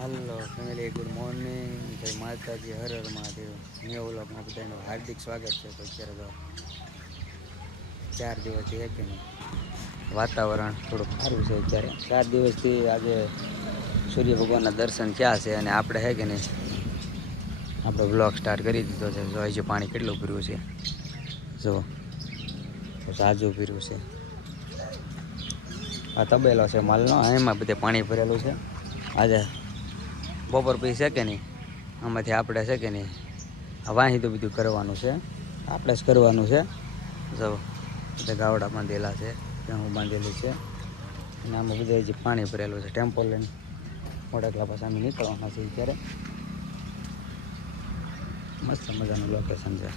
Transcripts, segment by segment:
હાલો family good morning જય માતાજી, Har Har Mahadev. New વ્લોગમાં બધાનું હાર્દિક સ્વાગત છે. તો અત્યારે તો ચાર દિવસથી એક વાતાવરણ થોડુંક સારું છે અત્યારે. ચાર દિવસથી આજે સૂર્ય ભગવાનના દર્શન થયા છે અને આપણે હે કે નહીં? આપણે બ્લોગ સ્ટાર્ટ કરી દીધો છે. જો હજી પાણી કેટલું પીર્યું છે? જો સાજુ પીર્યું છે. આ તબેલો છે માલનો. એમાં બધે પાણી ભરેલું છે. આજે બપોર પછી છે કે નહીં? આમાંથી આપણે છે કે નહીં? વાહી તો બધું કરવાનું છે. આપણે જ કરવાનું છે. જો, બધા ગાવડા બાંધેલા છે હું બાંધેલી છે. અને આમાં બધા જે પાણી ભરેલું છે, ટેમ્પો લઈને. મોટા પાસે અમે નીકળવાના છીએ અત્યારે. મસ્ત મજાનું લોકેશન છે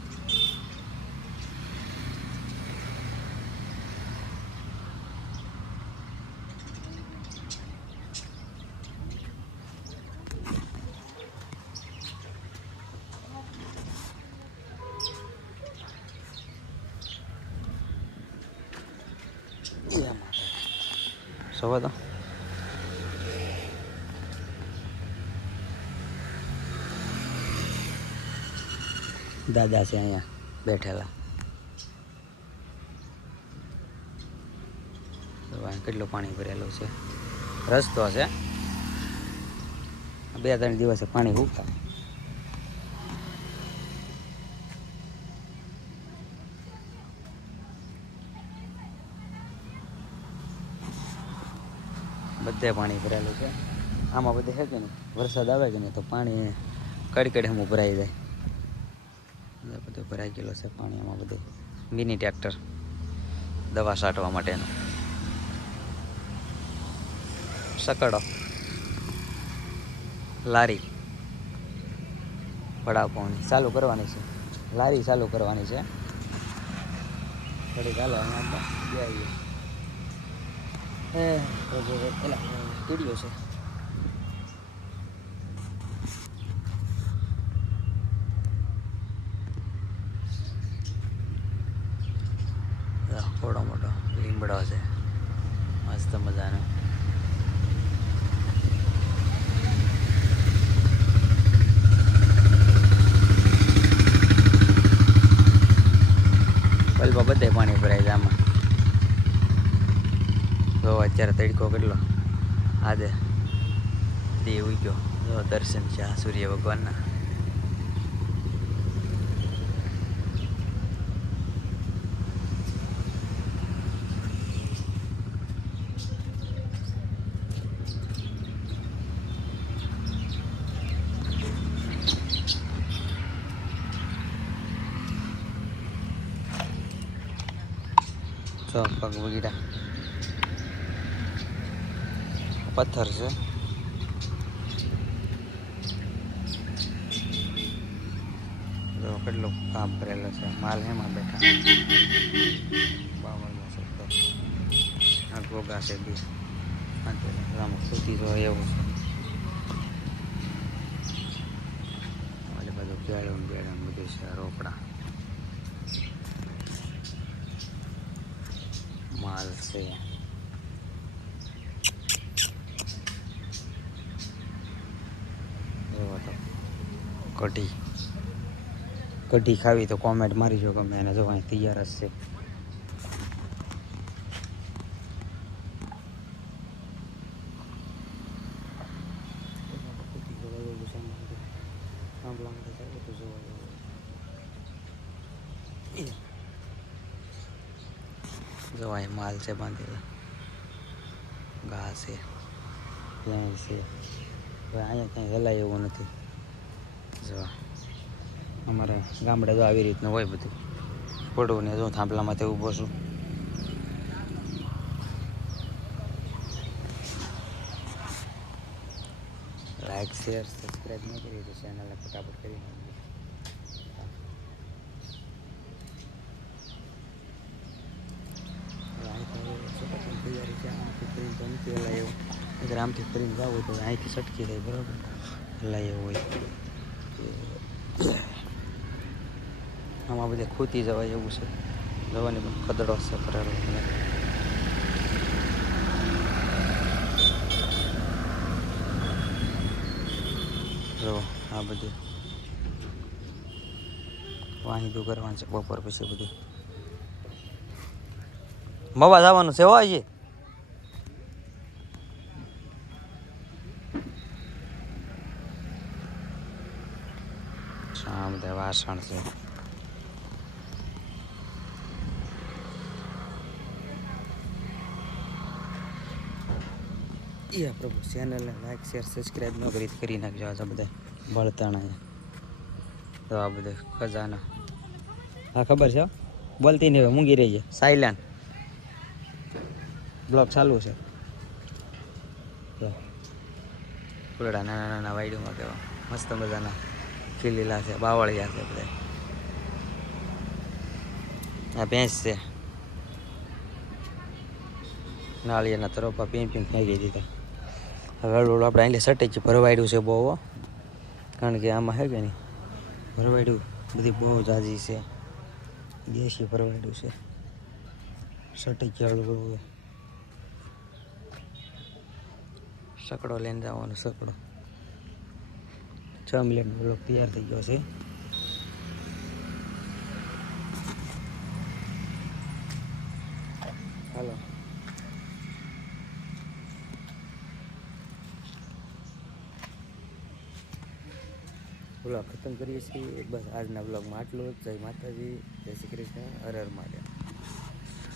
જય સવા તો દાદા છે અહીંયા બેઠેલા. કેટલું પાણી ભરેલું છે. રસ્તો છે. બે ત્રણ દિવસે પાણી હુકાય. બધે પાણી ભરેલું છે. આમાં બધે છે કે નહીં? વરસાદ આવે કે નહીં તો પાણી કડકડ હમું ભરાઈ જાય. બધું ભરાઈ ગયેલું છે પાણી, આમાં બધું. મિની ટ્રેક્ટર દવા છાંટવા માટેનું. સકડો. લારી. વડાપાઉની ચાલુ કરવાની છે. લારી ચાલુ કરવાની છે. થોડી ચાલો અહીંયા જઈએ એ પેલા કીડીઓ છે થોડો મોટો લીમડો છે મસ્ત મજાનો બલ્બા બધે પાણી ભરાય છે આમાં તો અત્યારે તડકો કેટલો? આજે દેવ ગયો. જો દર્શન છે આ સૂર્ય ભગવાનના. જો પગ વગેરે પથ્થર છે. કેટલું કામ કરેલું છે. માલ હેમાં બેઠા. બાવન ગોગા છે બી. આમ સુધી તો એવું છે. બધું કેળું બેળું બધું છે રોપડા માલ છે એવો તો કઢી. કઢી ખાવી તો કોમેન્ટ મારી જો ગમે એને જો અહીં તૈયાર જ છે. જો અહીં માલ છે બાંધેલા. ઘા છે. ત્યાં છે. હવે અહીંયા કંઈ હલાય એવું નથી. જો, અમારે ગામડે તો આવી રીતનું હોય બધું. પડવું ને જો થાંભલામાં તે ઊભો છું. લાઈક શેર સબસ્ક્રાઈબ ન કરી તો ચેનલને ફટાફટ કરી અહીંથી સટકી જાય, બરાબર? લઈ એવું હોય. આમાં બધે ખૂતી જવાય એવું છે. જવાની પણ કદડો છે કરેલો. જો, આ બધું વાહિદું કરવાનું છે બપોર પછી બધું. મવા જવાનું છે હોય છે આ વાસણ છે. યા પ્રભુ ચેનલને લાઈક શેર સબસ્ક્રાઈબ ન કરી કરી નાખજો આ બધા બળતાણા. તો આ બધા ખજાના હા, ખબર છે? બોલતી નહીં હવે મૂંગી રહી છે સાયલેન્ટ બ્લોગ ચાલુ છે. ફૂલડા નાના નાના વાઈડોમાં કેવા મસ્ત મજાના ખીલીલા છે, બાવળિયા છે બધા આ ભેંસ છે નાળિયાના તરફા પીન પીન ફેંકી દીધા હવે આપણે અહીં સટેજ ભરવાડ્યું છે બહુ કારણ કે આમાં હે કે નહીં? ભરવાડ્યું. બધી બહુ જાજી છે. દેશી ભરવાડ્યું છે. સટેજ વાળું સકડો લઈને જવાનો, સકડો. છ મિનિટ બ્લોક તૈયાર થઈ ગયો છે હાલો બ્લોગ ખતમ કરીએ છીએ. બસ આજના બ્લોગમાં આટલું જય માતાજી. જય શ્રી કૃષ્ણ. હર હર મહાદેવ.